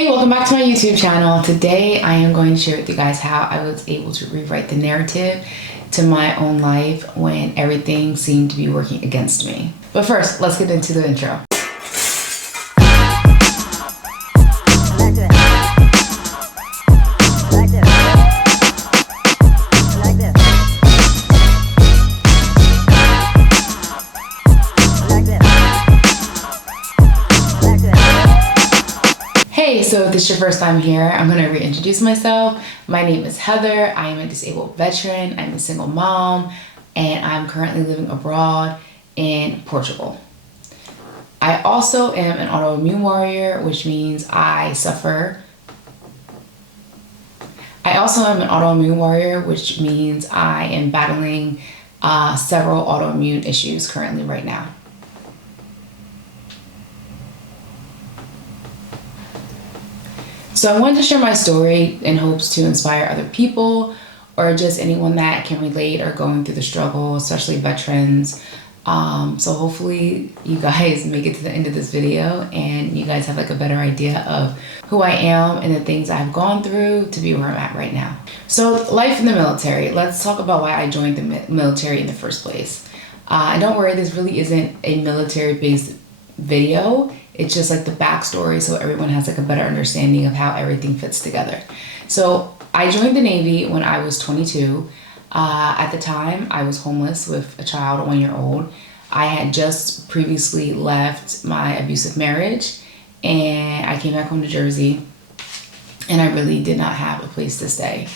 Hey, welcome back to my YouTube channel. Today I am going to share with you guys how I was able to rewrite the narrative to my own life when everything seemed to be working against me. But first, let's get into the intro. Hey, so if this is your first time here, I'm going to reintroduce myself. My name is Heather. I am a disabled veteran. I'm a single mom, and I'm currently living abroad in Portugal. I also am an autoimmune warrior, which means I am battling several autoimmune issues currently right now. So I wanted to share my story in hopes to inspire other people or just anyone that can relate or going through the struggle, especially veterans. So hopefully you guys make it to the end of this video and you guys have like a better idea of who I am and the things I've gone through to be where I'm at right now. So life in the military. Let's talk about why I joined the military in the first place. And don't worry, this really isn't a military-based video. It's just like the backstory so everyone has like a better understanding of how everything fits together. So I joined the Navy when I was 22. At the time, I was homeless with a child, a 1-year-old. I had just previously left my abusive marriage and I came back home to Jersey and I really did not have a place to stay.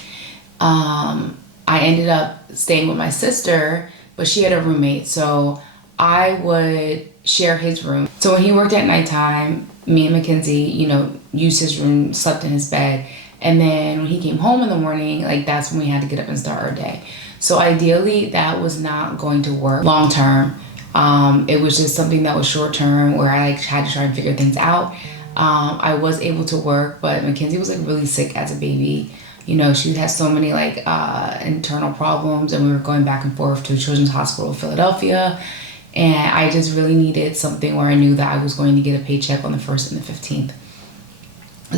I ended up staying with my sister, but she had a roommate, so I would share his room. So when he worked at nighttime, me and Mackenzie, used his room, slept in his bed. And then when he came home in the morning, that's when we had to get up and start our day. So ideally that was not going to work long term. It was just something that was short term where I had to try and figure things out. I was able to work, but Mackenzie was really sick as a baby. She had so many internal problems and we were going back and forth to Children's Hospital of Philadelphia. And I just really needed something where I knew that I was going to get a paycheck on the 1st and the 15th.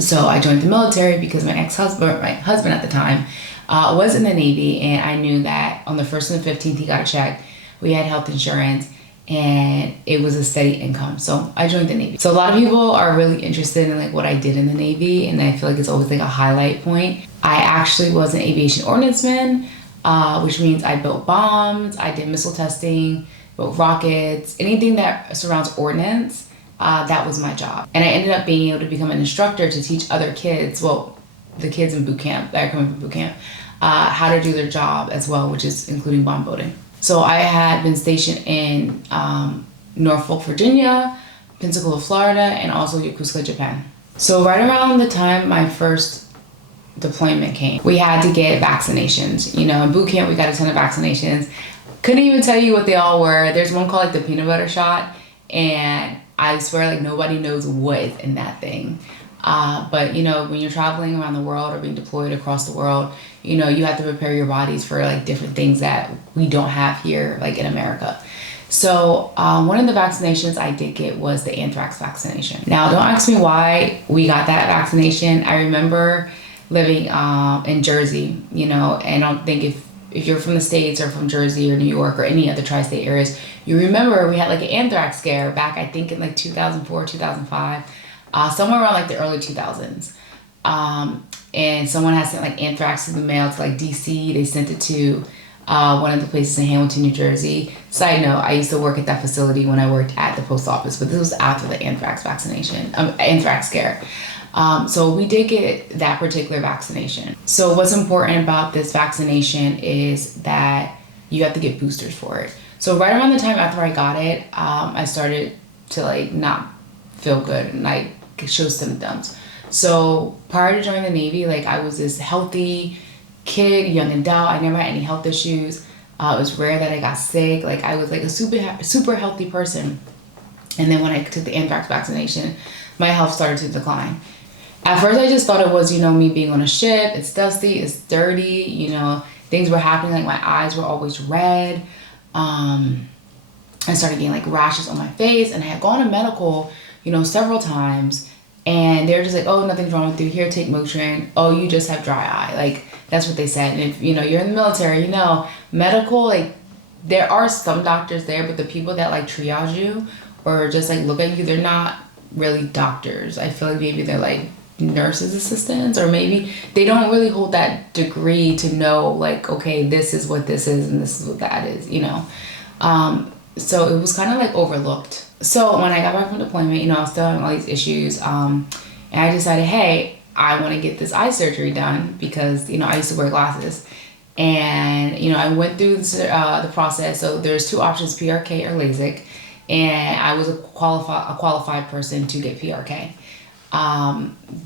So I joined the military because my husband at the time, was in the Navy, and I knew that on the 1st and the 15th he got a check. We had health insurance and it was a steady income. So I joined the Navy. So a lot of people are really interested in what I did in the Navy, and I feel like it's always a highlight point. I actually was an aviation ordnanceman, which means I built bombs, I did missile testing, built rockets, anything that surrounds ordnance, that was my job. And I ended up being able to become an instructor to teach other kids, the kids in boot camp, that are coming from boot camp, how to do their job as well, which is including bomb building. So I had been stationed in Norfolk, Virginia, Pensacola, Florida, and also Yokosuka, Japan. So right around the time my first deployment came, we had to get vaccinations. In boot camp, we got a ton of vaccinations. Couldn't even tell you what they all were. There's one called the peanut butter shot, and I swear nobody knows what is in that thing. But when you're traveling around the world or being deployed across the world, you have to prepare your bodies for different things that we don't have here in America. So one of the vaccinations I did get was the anthrax vaccination. Now don't ask me why we got that vaccination. I remember living in Jersey, and I don't think if you're from the States or from Jersey or New York or any other tri-state areas, you remember we had an anthrax scare back, I think in 2004, 2005, somewhere around the early 2000s. And someone had sent anthrax to the mail to DC. They sent it to one of the places in Hamilton, New Jersey. Side note, I used to work at that facility when I worked at the post office, but this was after the anthrax scare. So we did get that particular vaccination. So what's important about this vaccination is that you have to get boosters for it. So right around the time after I got it, I started to not feel good and show symptoms. So prior to joining the Navy, I was this healthy kid, young adult. I never had any health issues. It was rare that I got sick. I was a super healthy person. And then when I took the anthrax vaccination, my health started to decline. At first, I just thought it was, me being on a ship. It's dusty, it's dirty, things were happening. My eyes were always red. I started getting rashes on my face, and I had gone to medical, several times. And they're just like, oh, nothing's wrong with you. Here, take Motrin. Oh, you just have dry eye. Like, that's what they said. And if, you're in the military, medical, like, there are some doctors there, but the people that, like, triage you or just, like, look at you, they're not really doctors. I feel like maybe they're, like, nurses assistants, or maybe they don't really hold that degree to know, like, okay, this is what this is and this is what that is, So it was kind of, like, overlooked. So when I got back from deployment, I was still having all these issues. And I decided, hey, I want to get this eye surgery done because, I used to wear glasses. And, I went through the process. So there's two options, PRK or LASIK. And I was a qualified person to get PRK.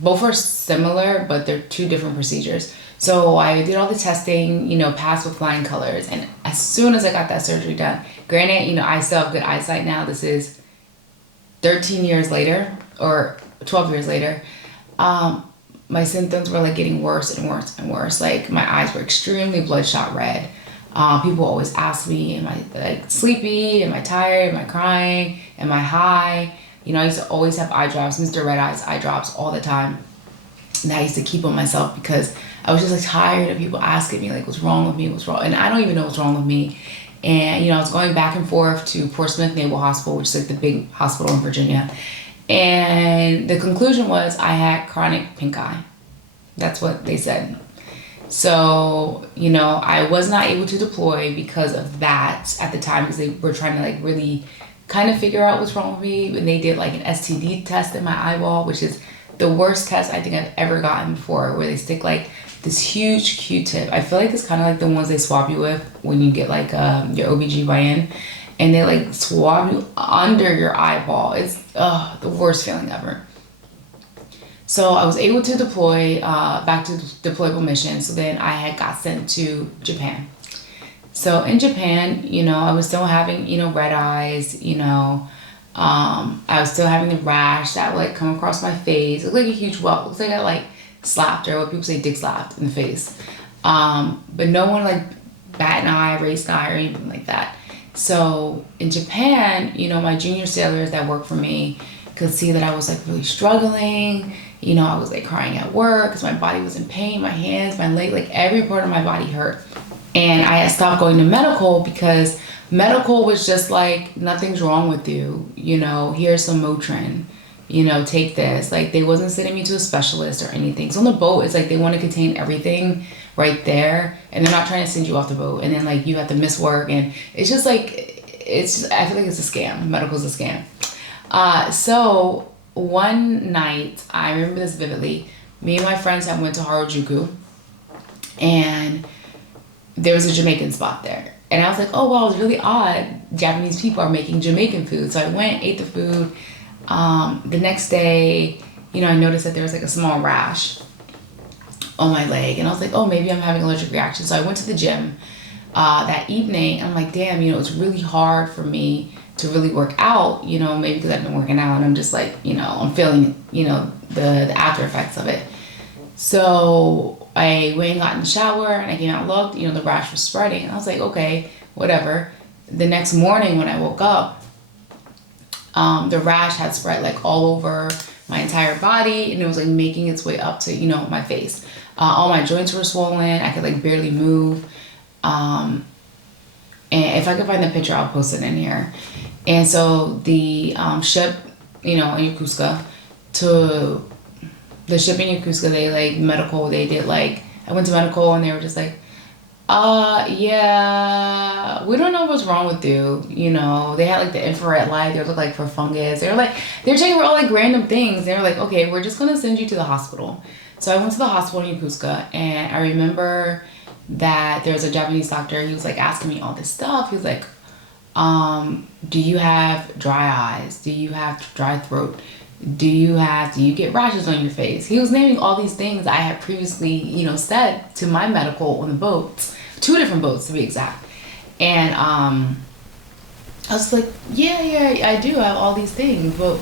Both are similar, but they're two different procedures. So I did all the testing, passed with flying colors. And as soon as I got that surgery done, granted, I still have good eyesight now. This is 13 years later, or 12 years later. My symptoms were, like, getting worse and worse and worse. Like, my eyes were extremely bloodshot red. People always ask me, am I, like, sleepy? Am I tired? Am I crying? Am I high? I used to always have eye drops, Mr. Red Eyes eye drops all the time. And I used to keep on myself because I was just, like, tired of people asking me, like, what's wrong with me? What's wrong? And I don't even know what's wrong with me. And, I was going back and forth to Portsmouth Naval Hospital, which is, like, the big hospital in Virginia. And the conclusion was I had chronic pink eye. That's what they said. So, I was not able to deploy because of that at the time, because they were trying to, like, really kind of figure out what's wrong with me. And they did, like, an STD test in my eyeball, which is the worst test I think I've ever gotten before, where they stick, like, this huge Q-tip. I feel like it's kind of like the ones they swab you with when you get, like, your OBGYN. And they, like, swab you under your eyeball. It's the worst feeling ever. So I was able to deploy back to deployable mission. So then I had got sent to Japan. So in Japan, I was still having, red eyes, I was still having the rash that would, like, come across my face. It looked like a huge welt. It looks like I, like, slapped, or what people say, dick slapped in the face. But no one, like, bat an eye, raised an eye, or anything like that. So in Japan, my junior sailors that worked for me could see that I was, like, really struggling. I was, like, crying at work because my body was in pain, my hands, my leg, like, every part of my body hurt. And I had stopped going to medical because medical was just like, nothing's wrong with you. Here's some Motrin, take this. Like, they wasn't sending me to a specialist or anything. So on the boat, it's like they want to contain everything right there. And they're not trying to send you off the boat. And then, like, you have to miss work. And it's just like, I feel like it's a scam. Medical's a scam. So one night, I remember this vividly. Me and my friends had went to Harajuku. And there was a Jamaican spot there. And I was like, oh, wow, it's really odd. Japanese people are making Jamaican food. So I went, ate the food. The next day, I noticed that there was, like, a small rash on my leg. And I was like, oh, maybe I'm having an allergic reaction. So I went to the gym that evening. And I'm like, damn, it's really hard for me to really work out, maybe because I've been working out. And I'm just like, I'm feeling, the after effects of it. So I went and got in the shower, and I came out and looked, the rash was spreading. And I was like, okay, whatever. The next morning when I woke up, the rash had spread, like, all over my entire body, and it was, like, making its way up to, my face. All my joints were swollen. I could, like, barely move. And if I could find the picture, I'll post it in here. And so the ship, in Yokosuka, they, like, medical, they did, like, I went to medical, and they were just like, yeah, we don't know what's wrong with you. They had, like, the infrared light. They looked like for fungus. They were checking for all, like, random things. They were like, okay, we're just going to send you to the hospital. So I went to the hospital in Yokosuka, and I remember that there was a Japanese doctor. He was, like, asking me all this stuff. He was like, do you have dry eyes? Do you have dry throat? Do you get rashes on your face? He was naming all these things I had previously, said to my medical on the boats, 2 different boats to be exact. And I was like, yeah, I do have all these things, but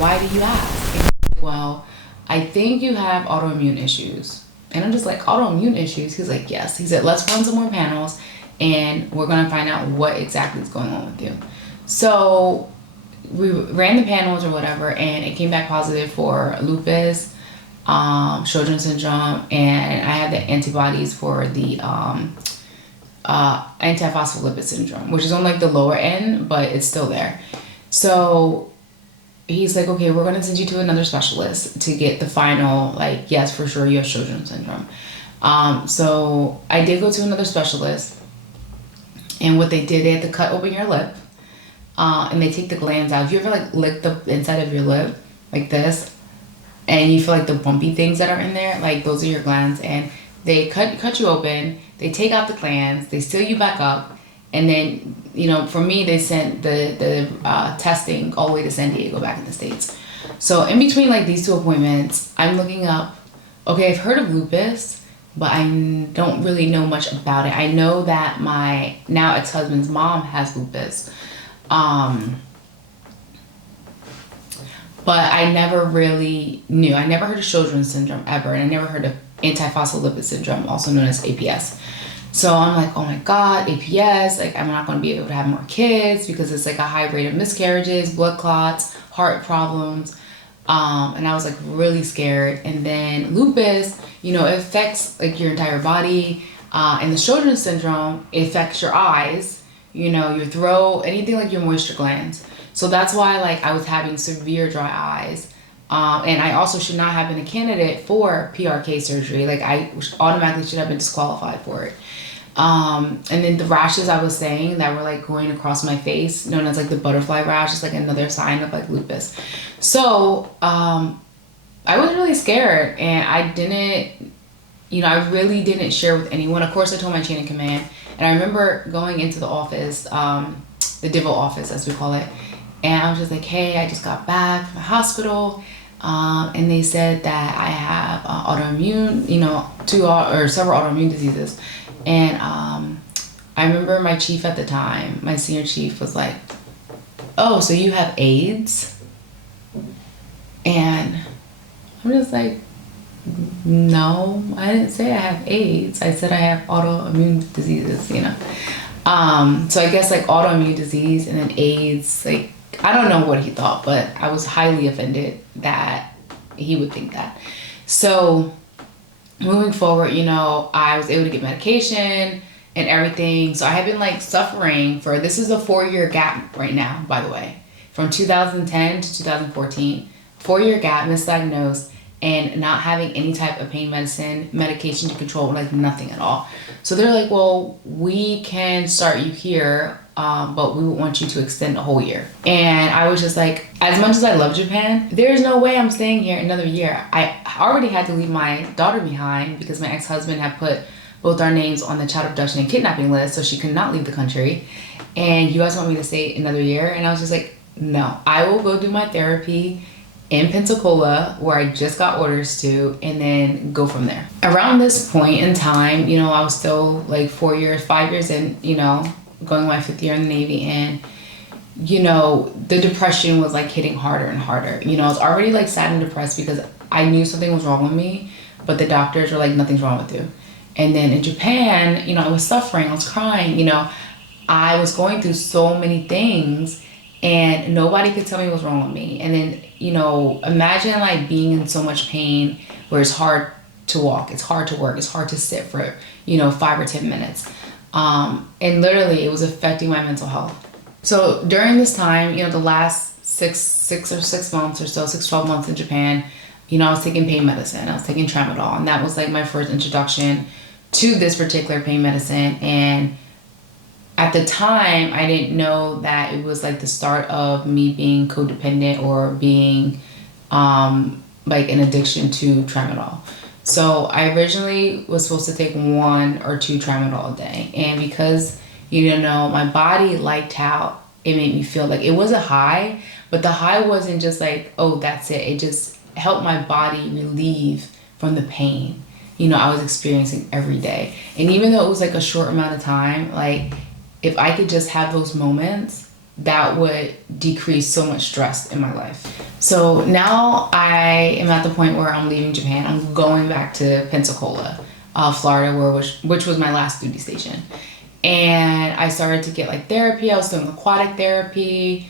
why do you ask? And he's like, well, I think you have autoimmune issues. And I'm just like, autoimmune issues? He's like, yes. He said, let's run some more panels, and we're going to find out what exactly is going on with you. So we ran the panels or whatever, and it came back positive for lupus, Sjogren's syndrome, and I had the antibodies for the antiphospholipid syndrome, which is on like the lower end, but it's still there. So he's like, okay, we're going to send you to another specialist to get the final, like, yes, for sure you have Sjogren's syndrome. So I did go to another specialist, and what they did, they had to cut open your lip, and they take the glands out. If you ever like lick the inside of your lip like this, and you feel like the bumpy things that are in there, like those are your glands, and they cut you open, they take out the glands, they seal you back up, and then, you know, for me, they sent the testing all the way to San Diego back in the States. So in between like these two appointments, I'm looking up, okay, I've heard of lupus, but I don't really know much about it. I know that my now ex-husband's mom has lupus. But I never really knew. I never heard of Sjogren's syndrome ever, and I never heard of antiphospholipid syndrome, also known as APS. So I'm like, oh my God, APS, like I'm not going to be able to have more kids because it's like a high rate of miscarriages, blood clots, heart problems. And I was like really scared. And then lupus, you know, it affects like your entire body. And the Sjogren's syndrome, it affects your eyes, you know, your throat, anything like your moisture glands. So that's why like I was having severe dry eyes. And I also should not have been a candidate for PRK surgery. Like I automatically should have been disqualified for it. And then the rashes I was saying that were like going across my face, known as like the butterfly rash, is like another sign of like lupus. So I was really scared, and I didn't, you know, I really didn't share with anyone. Of course, I told my chain of command, and I remember going into the office, the DIVO office as we call it, and I was just like, hey, I just got back from the hospital. And they said that I have autoimmune, you know, several autoimmune diseases. And I remember my chief at the time, my senior chief, was like, oh, so you have AIDS? And I'm just like, no, I didn't say I have AIDS. I said I have autoimmune diseases, you know. So I guess like autoimmune disease and then AIDS, like, I don't know what he thought, but I was highly offended that he would think that. So moving forward, you know, I was able to get medication and everything. So I have been like suffering for, this is a 4-year gap right now, by the way, from 2010 to 2014, 4-year gap, misdiagnosed, and not having any type of pain medication to control, like nothing at all. So they're like, well, we can start you here, but we want you to extend a whole year. And I was just like, as much as I love Japan, there's no way I'm staying here another year. I already had to leave my daughter behind because my ex-husband had put both our names on the child abduction and kidnapping list, so she could not leave the country. And you guys want me to stay another year? And I was just like, no, I will go do my therapy in Pensacola, where I just got orders to, and then go from there. Around this point in time, you know, I was still like 5 years in, you know, going my 5th year in the Navy, and, you know, the depression was like hitting harder and harder. You know, I was already like sad and depressed because I knew something was wrong with me, but the doctors were like, nothing's wrong with you. And then in Japan, you know, I was suffering, I was crying, you know, I was going through so many things, and nobody could tell me what's wrong with me. And then, you know, imagine like being in so much pain where it's hard to walk, it's hard to work, it's hard to sit for, you know, 5 or 10 minutes. And literally it was affecting my mental health. So during this time, you know, the last 6 months or so, 12 months in Japan, you know, I was taking pain medicine, I was taking tramadol, and that was like my first introduction to this particular pain medicine. And at the time, I didn't know that it was like the start of me being codependent or being like an addiction to tramadol. So I originally was supposed to take 1 or 2 tramadol a day. And because, you know, my body liked how it made me feel, like it was a high, but the high wasn't just like, oh, that's it. It just helped my body relieve from the pain, you know, I was experiencing every day. And even though it was like a short amount of time, like if I could just have those moments, that would decrease so much stress in my life. So now I am at the point where I'm leaving Japan. I'm going back to Pensacola, Florida, which was my last duty station. And I started to get like therapy. I was doing aquatic therapy.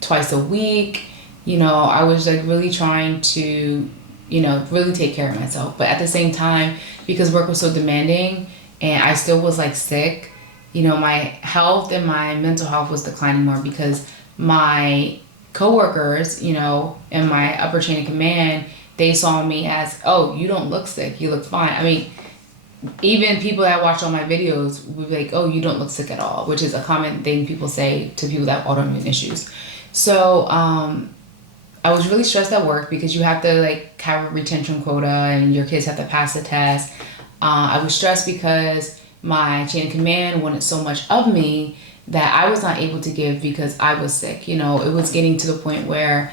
twice a week. I was like really trying to, really take care of myself. But at the same time, because work was so demanding and I still was like sick, my health and my mental health was declining more because my coworkers, and my upper chain of command, they saw me as, oh, you don't look sick, you look fine. I mean, even people that watch all my videos would be like, oh, you don't look sick at all, which is a common thing people say to people that have autoimmune issues. So I was really stressed at work because you have to like have a retention quota and your kids have to pass the test. I was stressed because my chain of command wanted so much of me that I was not able to give because I was sick. It was getting to the point where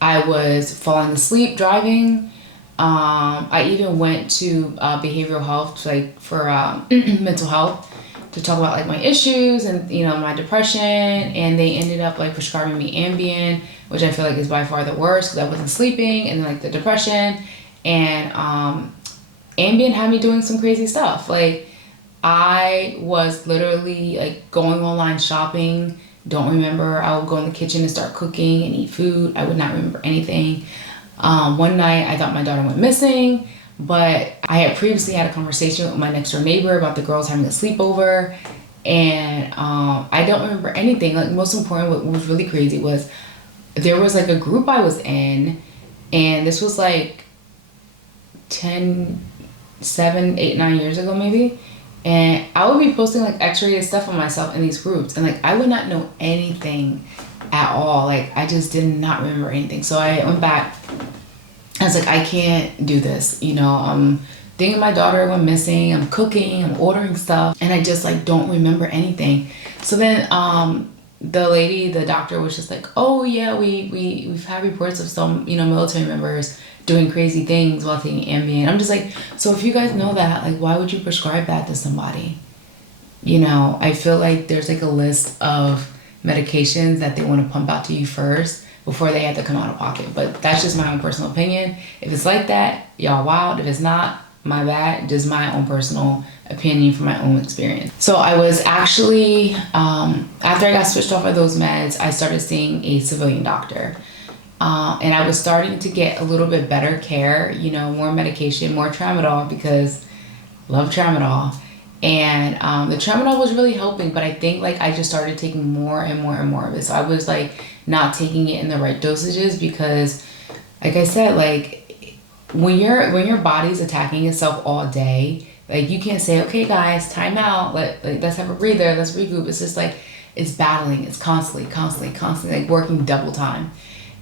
I was falling asleep driving. I even went to behavioral health, like for mental health, to talk about like my issues and my depression, and they ended up like prescribing me Ambien, which I feel like is by far the worst because I wasn't sleeping, and then like the depression, and Ambien had me doing some crazy stuff. Like I was literally like going online shopping. Don't remember. I would go in the kitchen and start cooking and eat food. I would not remember anything. One night I thought my daughter went missing, but I had previously had a conversation with my next door neighbor about the girls having a sleepover, and I don't remember anything. Like most important, what was really crazy was there was like a group I was in, and this was like 7, 8, 9 years ago maybe. And I would be posting like X-rated stuff on myself in these groups, and like I would not know anything at all. Like I just did not remember anything. So I went back. I was like, I can't do this. I'm thinking my daughter went missing. I'm cooking. I'm ordering stuff, and I just like don't remember anything. So then the doctor was just like, oh yeah, we've had reports of some military members doing crazy things while taking Ambien. I'm just like, so if you guys know that, like, why would you prescribe that to somebody? I feel like there's like a list of medications that they want to pump out to you first before they have to come out of pocket. But that's just my own personal opinion. If it's like that, y'all wild. If it's not, my bad. Just my own personal opinion from my own experience. So I was actually, after I got switched off of those meds, I started seeing a civilian doctor. And I was starting to get a little bit better care, more medication, more tramadol, because I love tramadol. And the tramadol was really helping, but I think like I just started taking more and more and more of it. So I was like not taking it in the right dosages because, like I said, like when your body's attacking itself all day, like you can't say, okay guys, time out, let's have a breather, let's regroup. It's just like it's battling, it's constantly like working double time.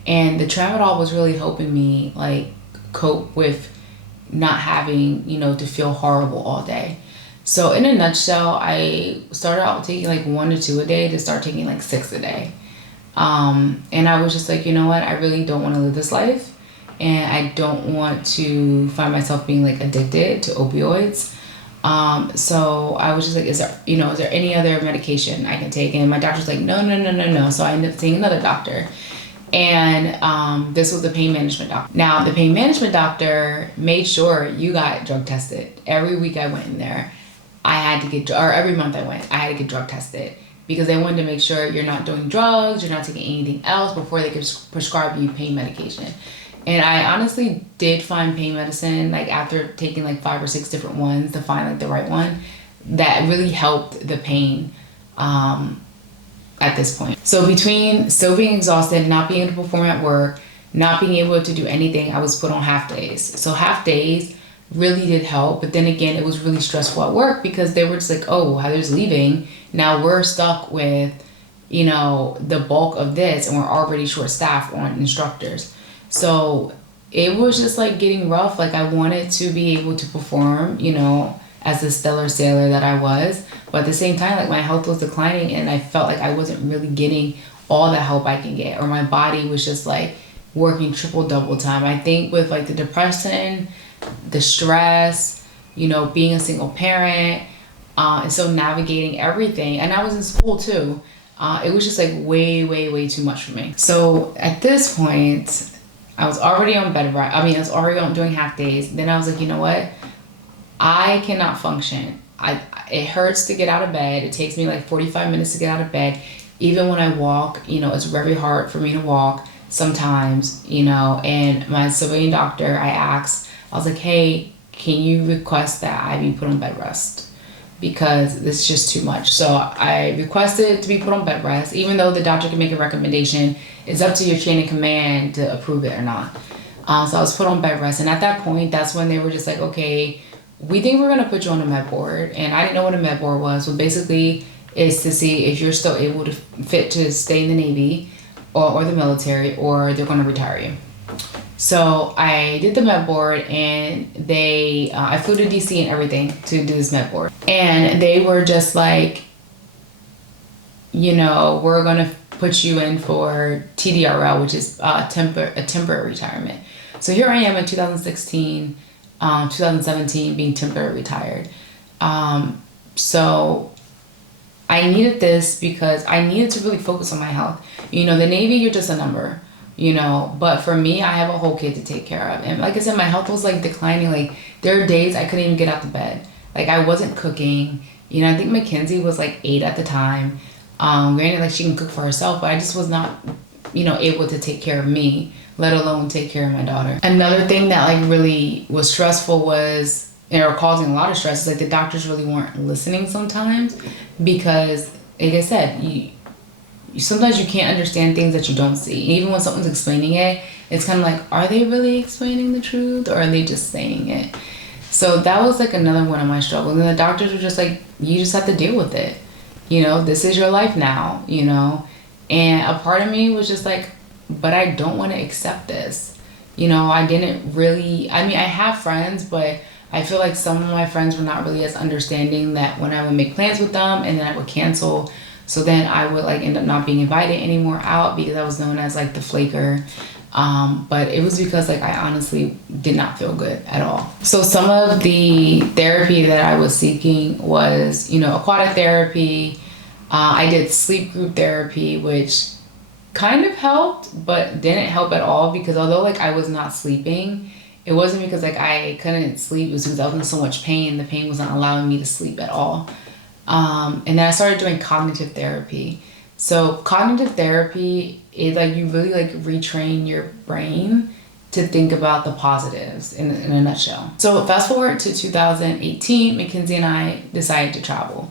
And the tramadol was really helping me like cope with not having, to feel horrible all day. So in a nutshell, I started out taking like 1 to 2 a day to start taking like 6 a day. And I was just like, you know what? I really don't want to live this life. And I don't want to find myself being like addicted to opioids. So I was just like, is there any other medication I can take? And my doctor's like, no. So I ended up seeing another doctor. And this was the pain management doctor. Now, the pain management doctor made sure you got drug tested. Every week I went in there, every month I had to get drug tested because they wanted to make sure you're not doing drugs, you're not taking anything else before they could prescribe you pain medication. And I honestly did find pain medicine, like after taking like 5 or 6 different ones to find like the right one that really helped the pain. At this point. So between still being exhausted, not being able to perform at work, not being able to do anything, I was put on half days. So half days really did help. But then again, it was really stressful at work because they were just like, oh, Heather's leaving. Now we're stuck with, the bulk of this and we're already short staffed on instructors. So it was just like getting rough. Like I wanted to be able to perform, as the stellar sailor that I was. But at the same time, like my health was declining and I felt like I wasn't really getting all the help I can get, or my body was just like working triple double time. I think with like the depression, the stress, being a single parent, and so navigating everything. And I was in school too. It was just like way too much for me. So at this point, I was already on bed rest. I was already on doing half days. Then I was like, you know what? I cannot function. It hurts to get out of bed. It takes me like 45 minutes to get out of bed. Even when I walk, it's very hard for me to walk sometimes, and my civilian doctor, I was like, hey, can you request that I be put on bed rest? Because this is just too much. So I requested to be put on bed rest, even though the doctor can make a recommendation. It's up to your chain of command to approve it or not. So I was put on bed rest. And at that point, that's when they were just like, okay, we think we're going to put you on a med board. And I didn't know what a med board was. But basically, it's to see if you're still able to fit to stay in the Navy or the military, or they're going to retire you. So I did the med board, and I flew to DC and everything to do this med board. And they were just like, we're going to put you in for TDRL, which is a temporary retirement. So here I am in 2016, 2017, being temporarily retired. So I needed this because I needed to really focus on my health. The Navy, you're just a number, but for me, I have a whole kid to take care of. And like I said, my health was like declining. Like there are days I couldn't even get out of bed. Like I wasn't cooking. I think Mackenzie was like 8 at the time. Granted, like she can cook for herself, but I just was not, able to take care of me, let alone take care of my daughter. Another thing that like really was stressful was, or causing a lot of stress, is like the doctors really weren't listening sometimes, because like I said, sometimes you can't understand things that you don't see. Even when someone's explaining it, it's kind of like, are they really explaining the truth, or are they just saying it? So that was like another one of my struggles. And the doctors were just like, you just have to deal with it. This is your life now, And a part of me was just like, but I don't want to accept this. I didn't really, I have friends, but I feel like some of my friends were not really as understanding, that when I would make plans with them and then I would cancel, so then I would like end up not being invited anymore out, because I was known as like the flaker. But it was because like I honestly did not feel good at all. So some of the therapy that I was seeking was, aquatic therapy. I did sleep group therapy, which kind of helped, but didn't help at all, because although like I was not sleeping, it wasn't because like I couldn't sleep. It was because I was in so much pain. The pain was not allowing me to sleep at all. And then I started doing cognitive therapy. So cognitive therapy is like you really like retrain your brain to think about the positives in a nutshell. So fast forward to 2018, Mackenzie and I decided to travel.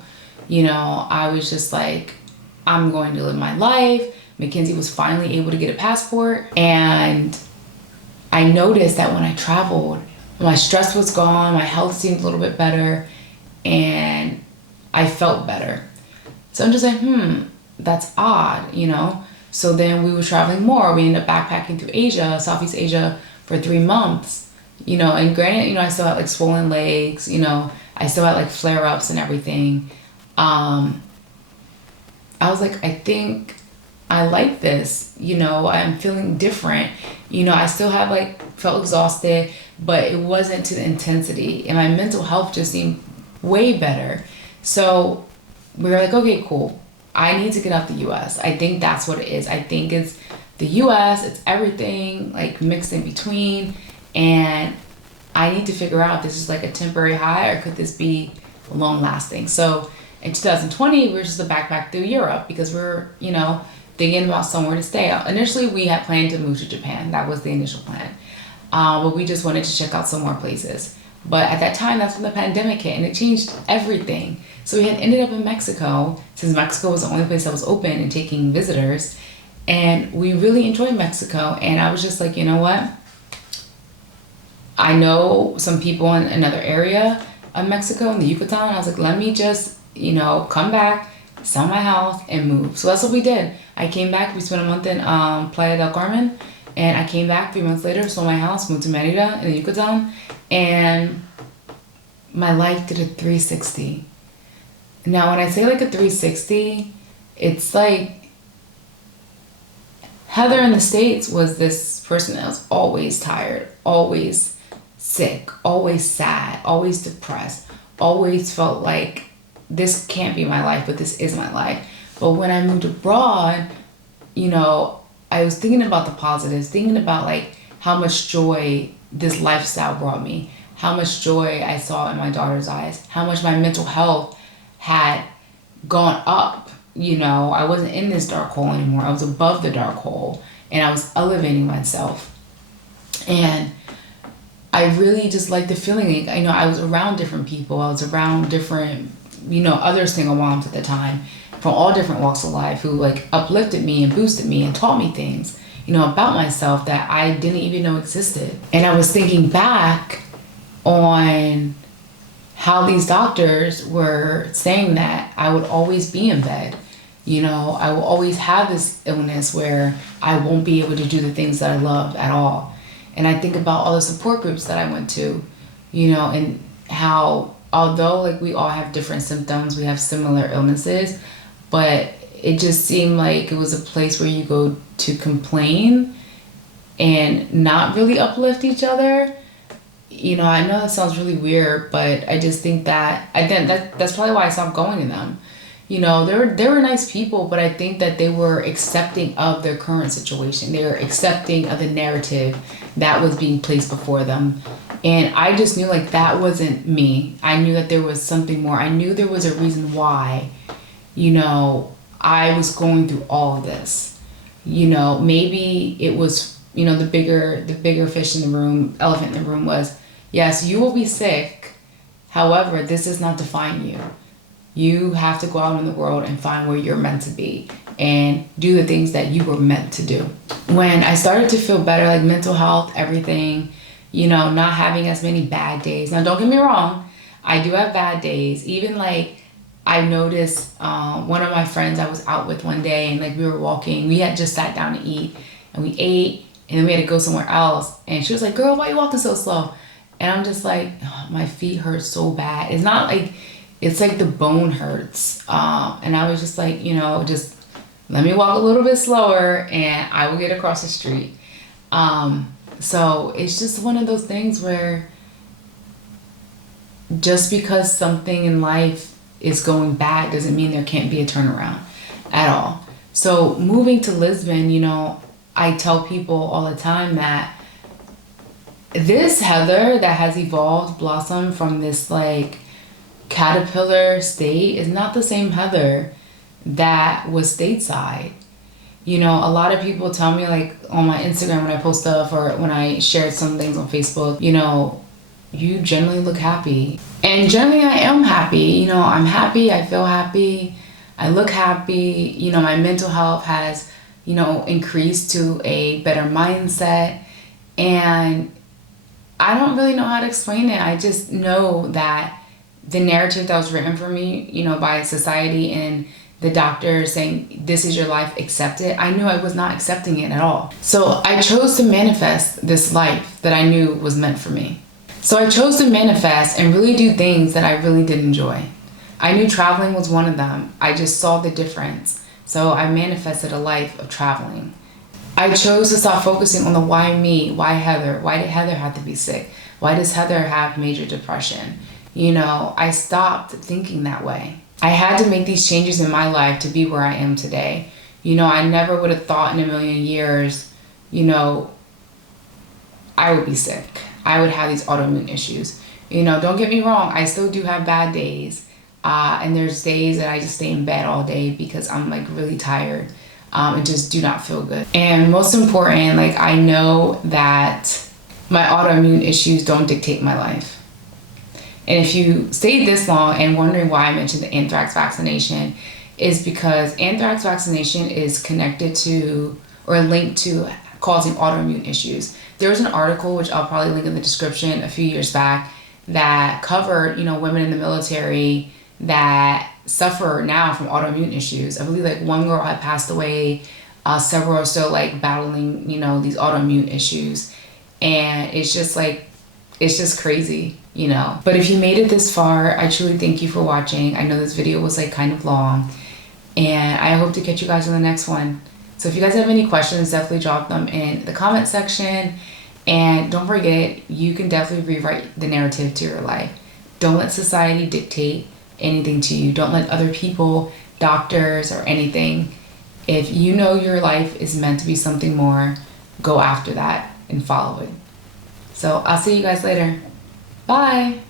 I was just like, I'm going to live my life. Mackenzie was finally able to get a passport. And I noticed that when I traveled, my stress was gone, my health seemed a little bit better, and I felt better. So I'm just like, that's odd, So then we were traveling more. We ended up backpacking through Asia, Southeast Asia, for 3 months, and granted, I still had like swollen legs, I still had like flare-ups and everything. I was like, I think I like this, I'm feeling different. I still have like felt exhausted, but it wasn't to the intensity, and my mental health just seemed way better. So we were like, okay, cool. I need to get out the US. I think that's what it is. I think it's the US, it's everything like mixed in between, and I need to figure out if this is like a temporary high or could this be long lasting. So in 2020, we were just a backpack through Europe because we're, thinking about somewhere to stay. Initially, we had planned to move to Japan. That was the initial plan. But we just wanted to check out some more places. But at that time, that's when the pandemic hit, and it changed everything. So we had ended up in Mexico, since Mexico was the only place that was open and taking visitors. And we really enjoyed Mexico. And I was just like, you know what? I know some people in another area of Mexico, in the Yucatan. I was like, let me just, come back, sell my house, and move. So that's what we did. I came back. We spent a month in Playa del Carmen. And I came back 3 months later, sold my house, moved to Merida in the Yucatan. And my life did a 360. Now, when I say like a 360, it's like Heather in the States was this person that was always tired, always sick, always sad, always depressed, always felt like this can't be my life, but this is my life. But when I moved abroad, I was thinking about the positives, thinking about like how much joy this lifestyle brought me, how much joy I saw in my daughter's eyes, how much my mental health had gone up I wasn't in this dark hole anymore. I was above the dark hole and I was elevating myself. And I really just liked the feeling. Like, I was around different people. I was around different, other single moms at the time from all different walks of life who like uplifted me and boosted me and taught me things, about myself that I didn't even know existed. And I was thinking back on how these doctors were saying that I would always be in bed. I will always have this illness where I won't be able to do the things that I love at all. And I think about all the support groups that I went to, and how although like we all have different symptoms, we have similar illnesses, but it just seemed like it was a place where you go to complain and not really uplift each other. I know that sounds really weird, but I just think that's probably why I stopped going to them. They were nice people, but I think that they were accepting of their current situation. They were accepting of the narrative that was being placed before them. And I just knew like that wasn't me. I knew that there was something more. I knew there was a reason why, I was going through all of this. Maybe it was, the bigger fish in the room, elephant in the room was, yes, you will be sick. However, this does not define you. You have to go out in the world and find where you're meant to be and do the things that you were meant to do. When I started to feel better, like mental health, everything, not having as many bad days. Now, don't get me wrong. I do have bad days. Even like I noticed one of my friends I was out with one day and like we were walking. We had just sat down to eat and we ate and then we had to go somewhere else. And she was like, girl, why are you walking so slow? And I'm just like, oh, my feet hurt so bad. It's not like, it's like the bone hurts. And I was just like, just let me walk a little bit slower and I will get across the street. So it's just one of those things where just because something in life is going bad doesn't mean there can't be a turnaround at all. So moving to Lisbon, I tell people all the time that this Heather that has evolved, blossomed from this like caterpillar state is not the same Heather that was stateside. A lot of people tell me like on my Instagram when I post stuff or when I share some things on Facebook, you generally look happy. And generally I am happy. I'm happy, I feel happy, I look happy. My mental health has, increased to a better mindset. And I don't really know how to explain it. I just know that the narrative that was written for me, by society and the doctor saying, this is your life, accept it. I knew I was not accepting it at all. So I chose to manifest this life that I knew was meant for me. So I chose to manifest and really do things that I really did enjoy. I knew traveling was one of them. I just saw the difference. So I manifested a life of traveling. I chose to stop focusing on the why me, why Heather, why did Heather have to be sick? Why does Heather have major depression? I stopped thinking that way. I had to make these changes in my life to be where I am today. I never would have thought in a million years, I would be sick. I would have these autoimmune issues. Don't get me wrong, I still do have bad days. And there's days that I just stay in bed all day because I'm like really tired and just do not feel good. And most important, like I know that my autoimmune issues don't dictate my life. And if you stayed this long and wondering why I mentioned the anthrax vaccination, is because anthrax vaccination is connected to or linked to causing autoimmune issues. There was an article, which I'll probably link in the description, a few years back that covered, women in the military that suffer now from autoimmune issues. I believe like one girl had passed away, several are still like battling, these autoimmune issues. And it's just crazy, But if you made it this far, I truly thank you for watching. I know this video was like kind of long and I hope to catch you guys in the next one. So if you guys have any questions, definitely drop them in the comment section. And don't forget, you can definitely rewrite the narrative to your life. Don't let society dictate anything to you. Don't let other people, doctors, or anything. If you know your life is meant to be something more, go after that and follow it. So I'll see you guys later. Bye.